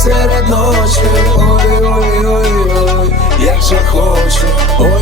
серед ночі, ой, ой, ой, ой, як же хочу, ой,